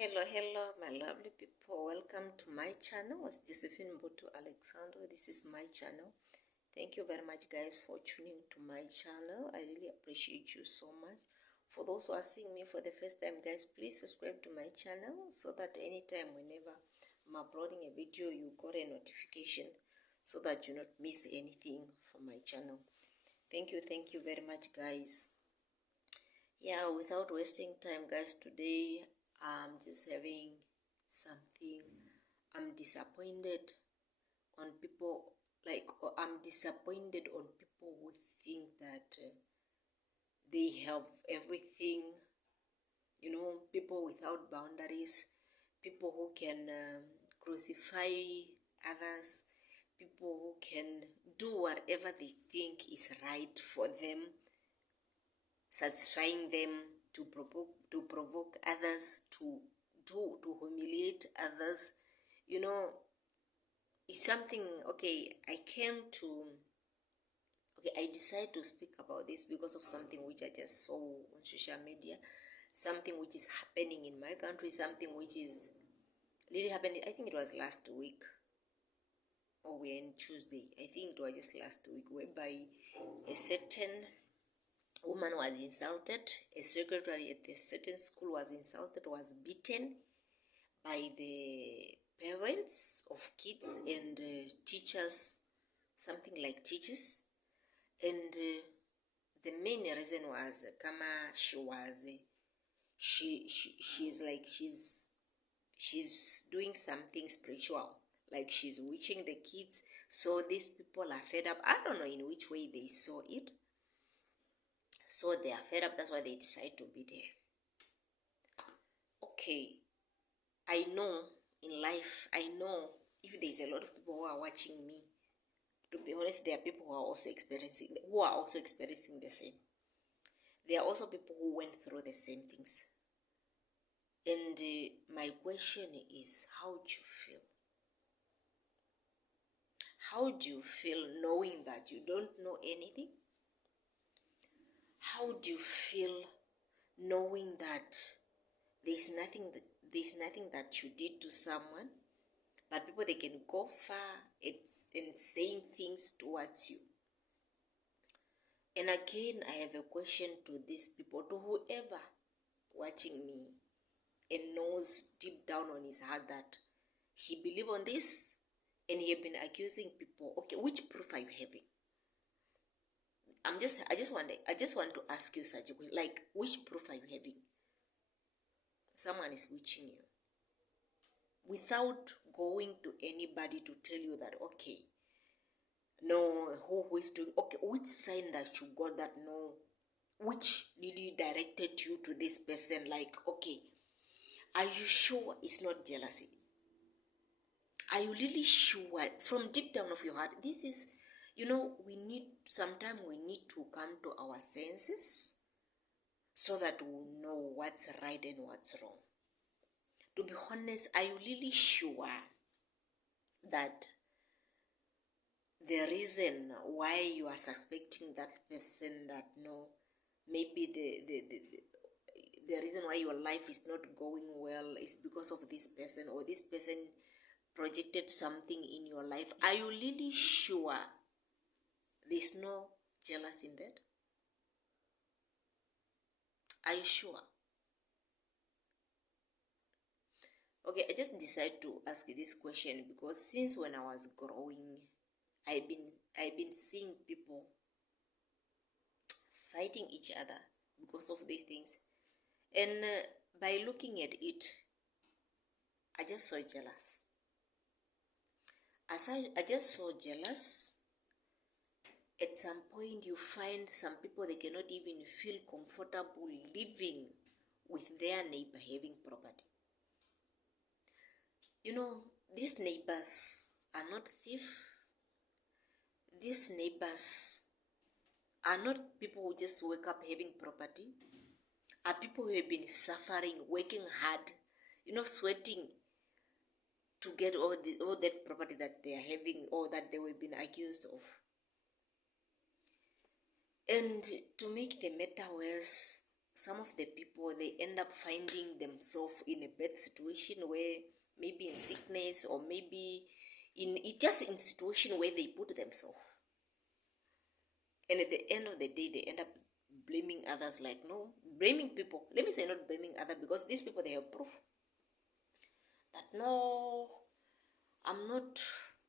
Hello, my lovely people. Welcome to my channel. It's Josephine Mboto Alexander. This is my channel. Thank you very much, guys, for tuning to my channel. I really appreciate you so much. For those who are seeing me for the first time, guys, please subscribe to my channel so that anytime, whenever I'm uploading a video, you got a notification so that you not miss anything from my channel. Thank you very much, guys. Yeah, without wasting time, guys, today I'm just having something. I'm disappointed on people, or I'm disappointed on people who think that they have everything, people without boundaries, people who can crucify others, people who can do whatever they think is right for them, satisfying them, to provoke others, to humiliate others. It's something. I decided to speak about this because of something which I just saw on social media, something which is happening in my country, something which is really happening. I think it was last week, or we're in Tuesday. I think it was just last week, whereby a certain woman was insulted, a secretary at a certain school was insulted, was beaten by the parents of kids and teachers, something like teachers. And the main reason was she's doing something spiritual, like she's witching the kids. So these people are fed up. I don't know in which way they saw it. So they are fed up. That's why they decide to be there. Okay, I know in life, if there's a lot of people who are watching me, to be honest, there are people who are also experiencing the same. There are also people who went through the same things. And my question is, how do you feel? How do you feel knowing that you don't know anything? How do you feel knowing that there's nothing that you did to someone, but people, they can go far in saying things towards you? And again, I have a question to these people, to whoever watching me and knows deep down on his heart that he believes on this and he have been accusing people. Okay, which proof are you having? I just want to ask you such a question, like, which proof are you having? Someone is witching you without going to anybody to tell you that, okay, no, who is doing, okay, which sign that you got that, no, which really directed you to this person? Like, okay, are you sure it's not jealousy? Are you really sure from deep down of your heart? This is, sometimes we need to come to our senses so that we know what's right and what's wrong. To be honest, are you really sure that the reason why you are suspecting that person, that no, maybe the reason why your life is not going well is because of this person, or this person projected something in your life? Are you really sure there's no jealousy in that? Are you sure? Okay, I just decided to ask this question because since when I was growing, I've been seeing people fighting each other because of these things. And by looking at it, I just saw jealous. I just saw jealous. At some point, you find some people, they cannot even feel comfortable living with their neighbor having property. These neighbors are not thieves. These neighbors are not people who just wake up having property. Are people who have been suffering, working hard, sweating to get all that property that they are having, or that they were being accused of. And to make the matter worse, some of the people, they end up finding themselves in a bad situation, where maybe in sickness, or maybe just in situation where they put themselves. And at the end of the day, they end up blaming others. Like, no, blaming people. Let me say not blaming others, because these people, they have proof that, no, I'm not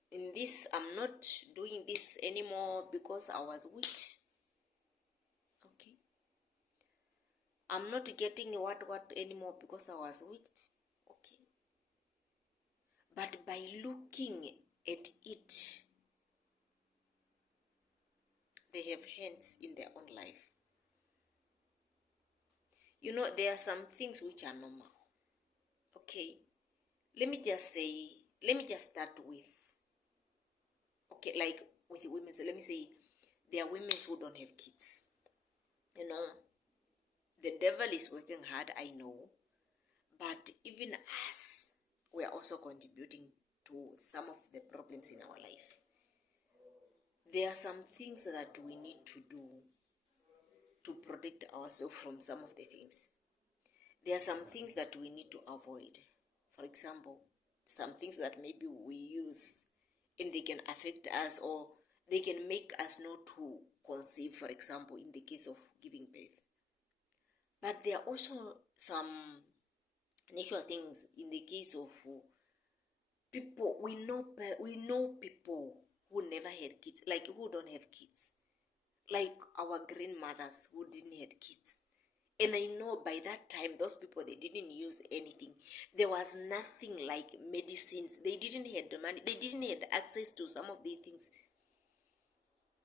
in this, I'm not doing this anymore because I was weak. Okay. I'm not getting what anymore because I was weak. Okay. But by looking at it, they have hands in their own life. You know, there are some things which are normal. Okay. Let me just start with, okay, like with women. So let me say, there are women who don't have kids. You know, the devil is working hard, I know. But even us, we are also contributing to some of the problems in our life. There are some things that we need to do to protect ourselves from some of the things. There are some things that we need to avoid. For example, some things that maybe we use and they can affect us, or they can make us not to conceive, for example, in the case of giving birth. But there are also some natural things in the case of people. We know people who never had kids, like who don't have kids, like our grandmothers who didn't have kids. And I know by that time, those people, they didn't use anything. There was nothing like medicines. They didn't have the money. They didn't have access to some of these things.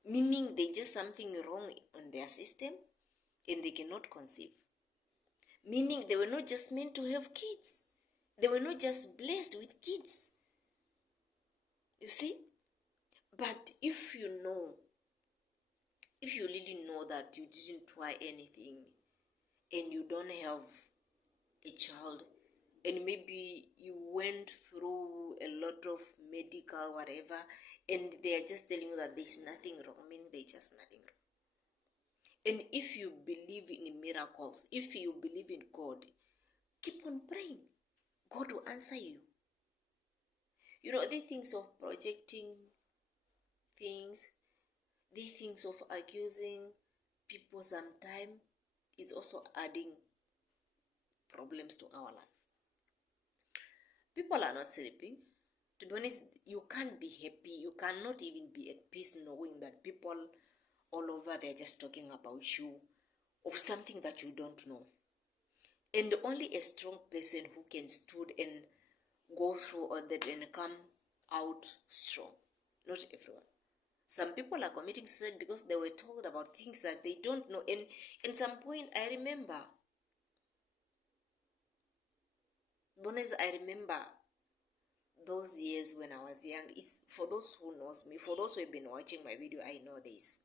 Meaning they just something wrong in their system and they cannot conceive. Meaning they were not just meant to have kids. They were not just blessed with kids. You see? But if you really know that you didn't try anything, and you don't have a child, and maybe you went through a lot of medical whatever, and they are just telling you that there's nothing wrong, meaning there's just nothing wrong. And if you believe in miracles, if you believe in God, keep on praying. God will answer you. You know, the things of projecting things, the things of accusing people sometimes is also adding problems to our life. People are not sleeping. To be honest, you can't be happy. You cannot even be at peace knowing that people all over there just talking about you of something that you don't know. And only a strong person who can stood and go through all that and come out strong. Not everyone. Some people are committing suicide because they were told about things that they don't know. And at some point, I remember those years when I was young. It's for those who knows me, for those who have been watching my video, I know this.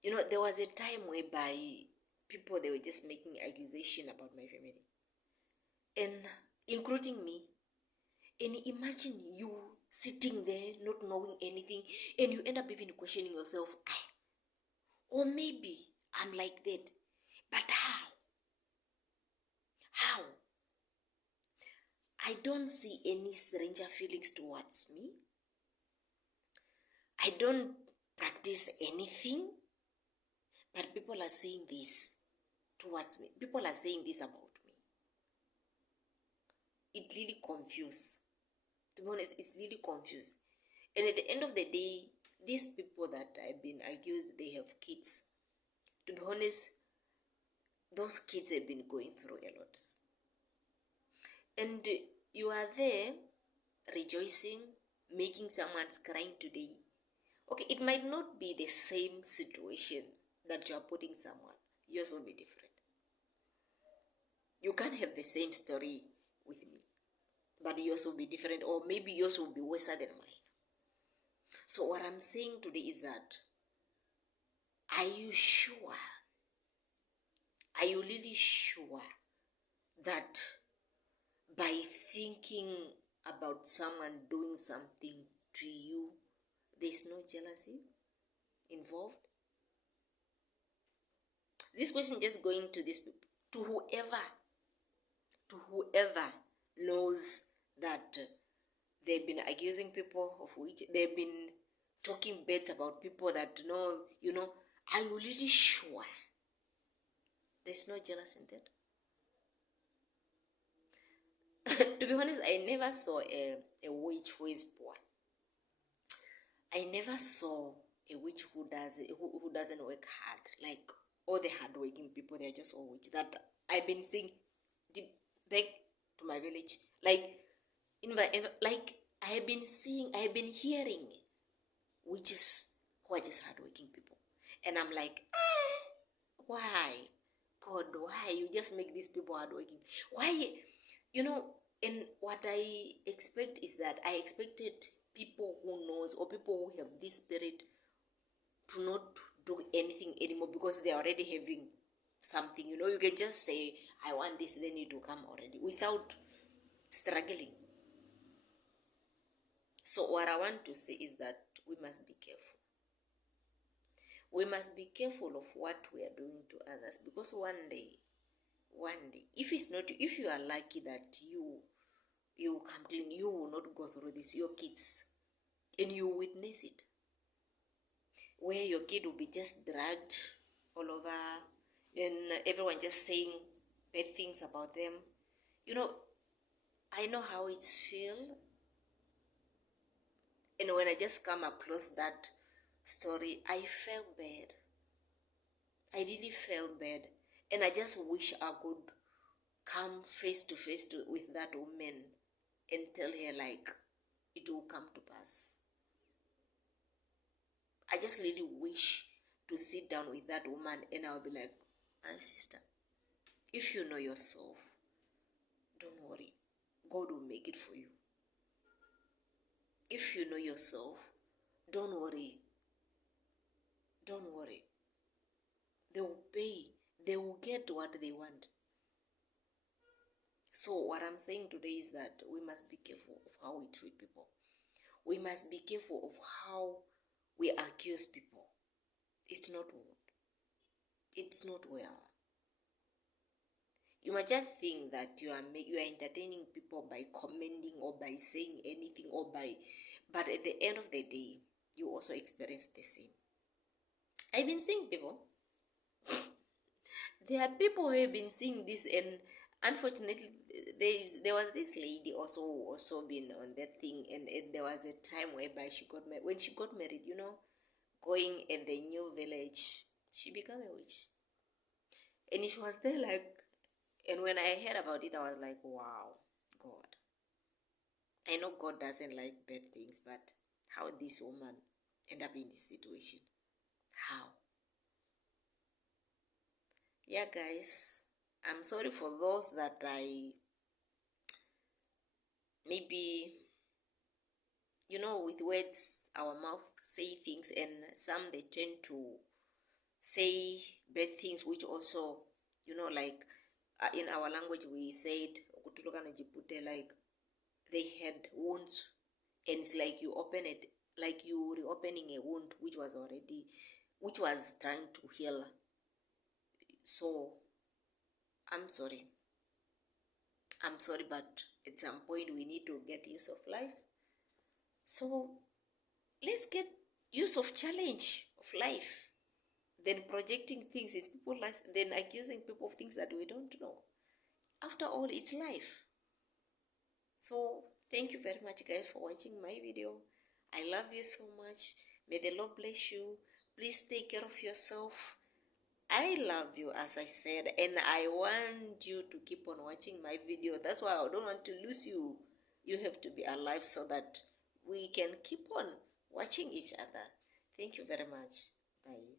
You know, there was a time whereby people, they were just making accusation about my family, and including me. And imagine you sitting there not knowing anything, and you end up even questioning yourself, or maybe I'm like that, but how? I don't see any stranger feelings towards me. I don't practice anything, but people are saying this towards me. People are saying this about me. It really confused. To be honest, it's really confused. And at the end of the day, these people that have been accused, they have kids. To be honest, those kids have been going through a lot. And you are there rejoicing, making someone crying today. Okay, it might not be the same situation that you are putting someone. Yours will be different. You can't have the same story with me, but yours will be different, or maybe yours will be worse than mine. So what I'm saying today is that, are you sure? Are you really sure that by thinking about someone doing something to you, there's no jealousy involved? This question just going to this people, to whoever knows that they've been accusing people of which they've been talking bad about people that know, are you really sure there's no jealousy in that? To be honest, I never saw a witch who is poor. I never saw a witch who doesn't work hard. Like all the hardworking people, they're just all witch. That I've been seeing back to my village. Like I have been hearing witches who are just hardworking people, and I'm like, why, God, why you just make these people hardworking? Why, And what I expect is that I expected people who knows or people who have this spirit to not do anything anymore because they're already having something. You can just say, I want this, then it will come already without struggling. So what I want to say is that we must be careful. We must be careful of what we are doing to others, because one day, if you are lucky that you come clean, you will not go through this, your kids, and you witness it, where your kid will be just dragged all over and everyone just saying bad things about them. I know how it's feel, and when I just come across that story, I felt bad. I really felt bad, and I just wish I could come face to face with that woman and tell her like it will come to pass. I just really wish to sit down with that woman and I'll be like, my sister, if you know yourself, don't worry, God will make it for you. If you know yourself, don't worry. They will pay. They will get what they want. So what I'm saying today is that we must be careful of how we treat people. We must be careful of how we accuse people. It's not good. It's not well. You might just think that you are entertaining people by commenting or by saying anything but at the end of the day, you also experience the same. I've been seeing people. There are people who have been seeing this, and unfortunately, there was this lady also been on that thing, and there was a time whereby she got married. When she got married, going in the new village, she became a witch, and she was there like. And when I heard about it, I was like, wow, God. I know God doesn't like bad things, but how this woman ended up in this situation? How? Yeah, guys, I'm sorry for those that I maybe, with words, our mouth say things, and some they tend to say bad things, which also, like in our language we said, like they had wounds, and it's like you open it, like you reopening a wound which was trying to heal. So I'm sorry, but at some point we need to get use of life. So let's get use of challenge of life, then projecting things in people's lives, then accusing people of things that we don't know. After all, it's life. So thank you very much, guys, for watching my video. I love you so much. May the Lord bless you. Please take care of yourself. I love you, as I said, and I want you to keep on watching my video. That's why I don't want to lose you. You have to be alive so that we can keep on watching each other. Thank you very much. Bye.